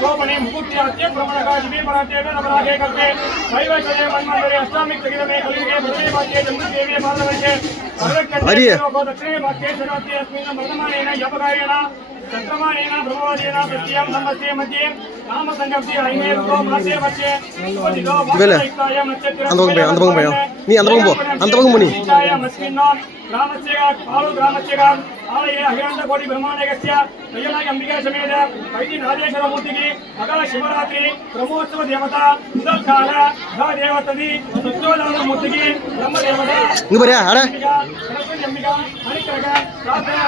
शोभने मुकुट प्रमाण पराते नवरागे करते वैवचने मनमंदिरे अष्टामिक तगिरमे कलिगे पृथ्वी भाग्ये जन्मदेवी पादवचे दक्षिणे भाग्ये शरवते अस्मिन् वर्तमानेन यपगायेन चक्रमानेन ब्रह्मवादेन प्रत्ययं संवत्सरे मध्ये नाम संगप्ति ऐमे रुको मासे वच्चे उपदितो वाक्ययुक्ताय नक्षत्र அந்த பக்கம் போ நீ मस्मिन्नो ग्रामस्य पालु ग्रामस्य आलये अखिलांड कोटि ब्रह्मांडकस्य अयनाय अंबिका समेत वैदि राजेश्वर मूर्तिकी अकाल शिवरात्रि ब्रह्मोत्सव देवता उदकाल धा देवतदी सत्योदान मूर्तिकी ब्रह्म देवता இங்க பாரியா அட सरस्वती अंबिका मणिकरक राधा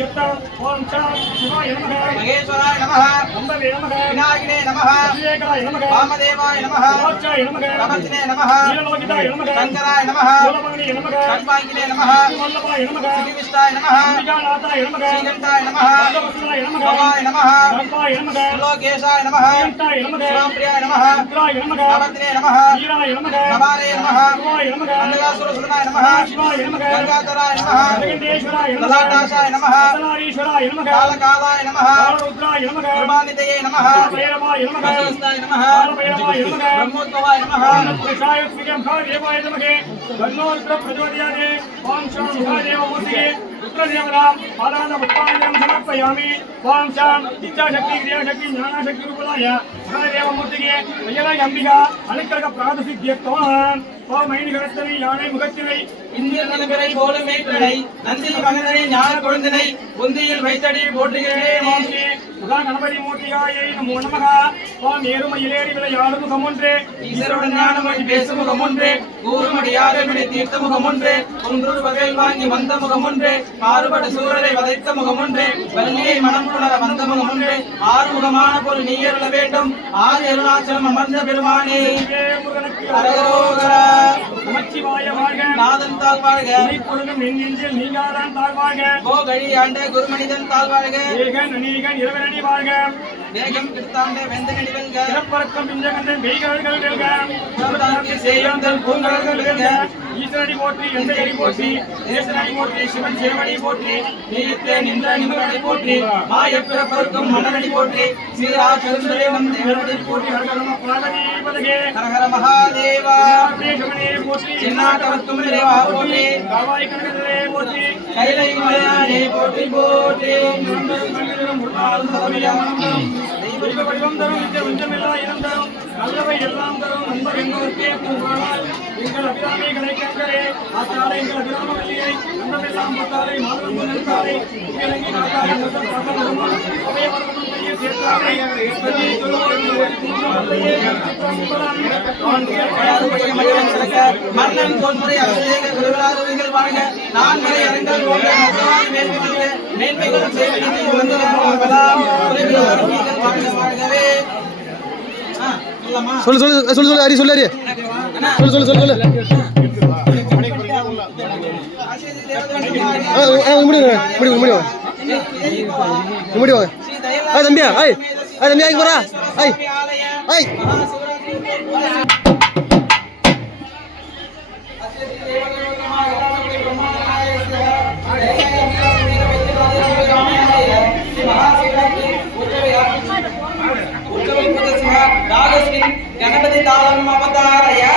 युक्त ओम च शिवाय नमः महेश्वराय नमः अंबवे नमः विनायकने नमः विवेकाय नमः वामदेवाय नमः मोक्षाय नमः प्रपंचने नमः नीललोकिताय नमः शंकराय नमः मूलमणि नमः सर्वांगिने नमः वल्लभाय नमः श्रीविष्टाय नमः अंबिकानाथाय नमः श्रीकंठाय नमः वल्लभसुराय नमः भवाय नमः सर्वाय नमः लोकेशाय नमः कंठाय नमः स्वाम्प्रियाय नमः रुद्राय नमः नवरत्ने नमः वीराय नमः नवारे नमः शिवाय नमः अंधकासुरसुरनाय नमः शिवाय नमः गंगाधराय नमः जगदीश्वराय नमः ललाटाशाय नमः सनारीश्वराय नमः कालकालाय नमः रुद्राय नमः प्रभानितये नमः भैरवाय नमः हस्ताय नमः भैरवाय नमः ब्रह्मोद्भवाय नमः प्रसाय स्वीकं देवाय नमः गन्नोत्र प्रचोदयाते ओम शं महादेव मूर्तिके रुद्रदेवता पादान पुष्पाञ्जलिं समर्पयामि ओम शं इच्छाशक्ति क्रियाशक्ति ज्ञानशक्ति रूपदाय महादेव मूर्तिके अयनाय अंबिका अनेकरक प्रादसिद्ध्यत्वम् ओम ऐनिगरस्तனை யானை முகத்தினை இந்திய நலங்கரை போலும் மேற்றனை நந்தி மகனனை ஞான கொழுந்தனை பொந்தியில் வைத்தடி போற்றுகிறே ஓம் ஸ்ரீ உதா கணபதி மூர்த்தியாயை நமோ நமக ஓம் ஏறுமயிலேறி விளையாடும் முகமொன்றே ஈஸ்வரன் ஞானமொழி பேசும் முகமொன்றே கூறுமடியாரை விடை தீர்த்த முகமொன்றே ஒன்றொரு வகையில் வாங்கி வந்த முகமொன்றே மாறுபடு சூழலை வதைத்த முகமொன்றே வள்ளியை மனம் புணர வந்த முகமொன்றே ஆறுமுகமான பொருள் நீ அருள வேண்டும் ஆதி அருணாச்சலம் அமர்ந்த பெருமானே அரகரோகரா நமச்சிவாய வாழ்க நாதன் தாழ் வாழ்க பொழுதும் நெஞ்சில் நீங்காதான் தாழ் வாழ்க கோகழி ஆண்ட குருமனிதன் தாழ் வாழ்க ஏகன் அநீகன் இரவனடி வாழ்க வேகம் கிருத்தாண்ட வெந்தனடி வெல்க சிறப்பறக்கம் பிஞ்சகந்தன் வெய்கர்கள் வெல்க சர்வதாரத்தை சேயந்தன் பூங்கர்கள் வெல்க ஈஸ்வரடி போற்றி எந்தகடி போற்றி தேசனடி போற்றி சிவன் சேவடி போற்றி நீயத்தே நின்ற நிமலடி போற்றி மாயப்பிறப்பருக்கும் மன்னனடி போற்றி ஸ்ரீரா சுந்தரே நம் தேவனடி போற்றி ஹரஹர பார்வதி பதகே ஹரஹர மகாதேவா தேசமனே போற்றி சின்னாட்டவத்தும் தேவா போற்றி காவாய் கனகதே போற்றி கைலை மலையானே போற்றி போற்றி மந்திரம் முருகாலும் சதமியானம் தெய்வ வடிவம் தரும் இந்த வஞ்சமெல்லாம் இனம் தரும் நல்லவை எல்லாம் தரும் நண்பர் என்னோர்க்கே பூவானால் எங்கள் அபிராமிகளை கேட்கிறே ஆச்சாரை எங்கள் அபிராமவல்லியை அன்னமெல்லாம் பத்தாரை மாதம் நினைத்தாரை இலங்கை நாட்டாரை முதல் பார்க்கணும் அவைய வரணும் கையை சேர்த்தாரை மன்னன் தோன்முறை அபிஷேக குருவிழாதுவிகள் வாழ்க நான் மலை அரங்கல் போன்ற மேன்மைகளும் செய்து வந்தலாம் வாழ்கவே சொல்லு சொல்லு சொல்லு சொல்லு ஹரி சொல்லு ஹரி சொல்லு சொல்லு சொல்லு சொல்லு முடிவாங்க தம்பியா ஐய் தம்பியா இங்க போறா ஐய் ஐய் गणपति तालम अवतारया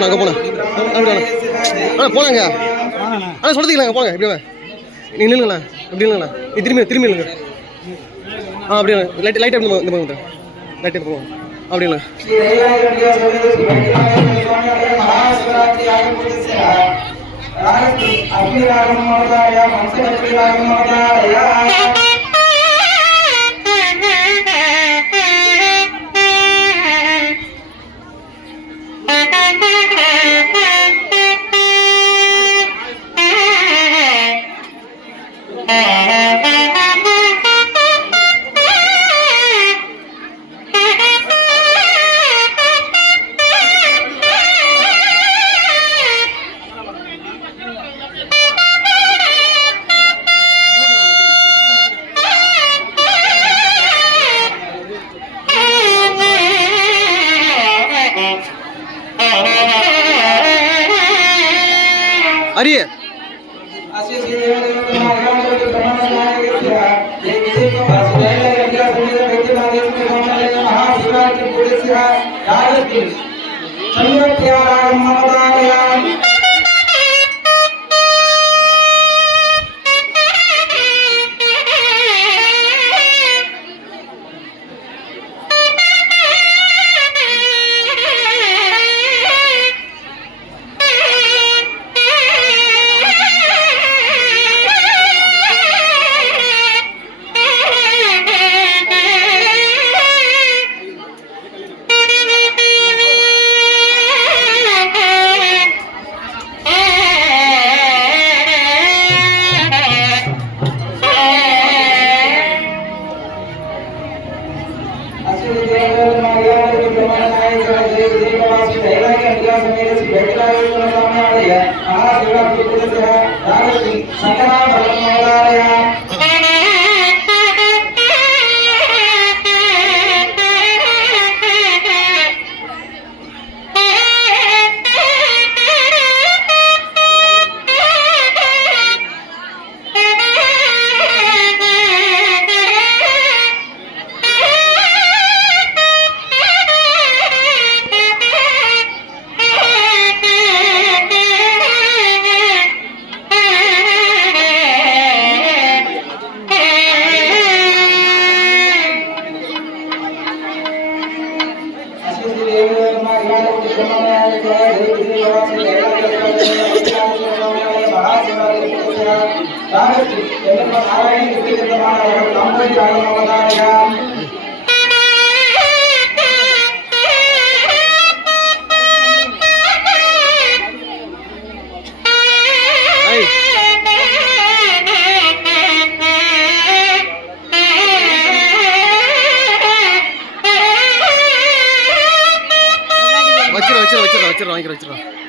அங்கே போனேன் போனாங்க ஆனால் சொல்லிக்கலாங்க போங்க இப்படியே நீங்கள் நில்லுங்களா இப்படி இல்லைங்களா நீ திரும்பி இல்லைங்க அப்படியே லைட்டாக இந்த பக்கம் லைட்டாக போவோம் அப்படிங்களா अरे வச்சிடறோம்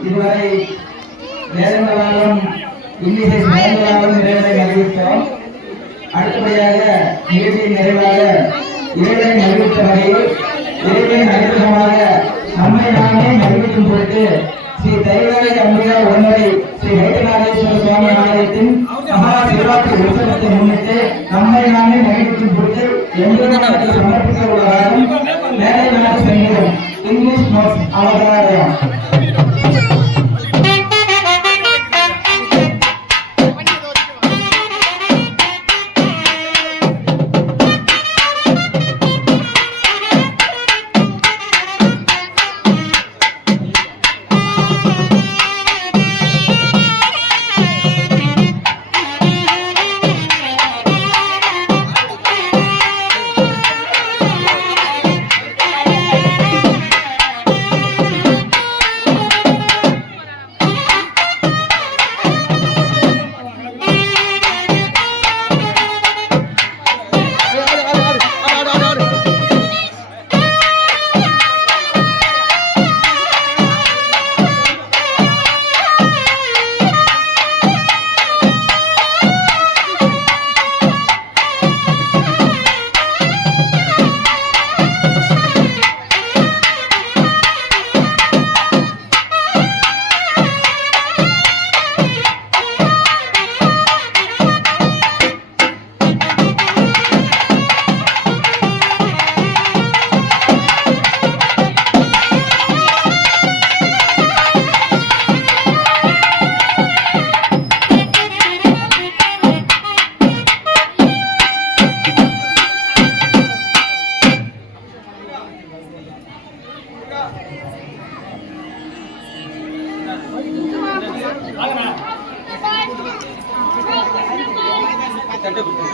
இதுவரை வேதங்களாலும் இன்னிசை சடங்குகளாலும் இறைவனை அறிவித்தோம். அடுத்தபடியாக நிகழ்ச்சியின் நிறைவாக இறைவனை அறிவித்த வகையில் இறைவனின் அறிமுகமாக நம்மை நாமே அறிவிக்கும் பொருட்டு ஸ்ரீ தைலாய அம்பிகா ஒன்றை ஸ்ரீ வைத்தியநாதேஸ்வர சுவாமி ஆலயத்தின் மகா சிவராத்திரி உற்சவத்தை முன்னிட்டு நம்மை நாமே அறிவிக்கும் பொருட்டு எங்களுக்கு சமர்ப்பிக்க உள்ளதாகவும் மேலை நாடு சென்றோம். இங்கிலீஷ் நோட்ஸ் அவதாரம் சுகாதார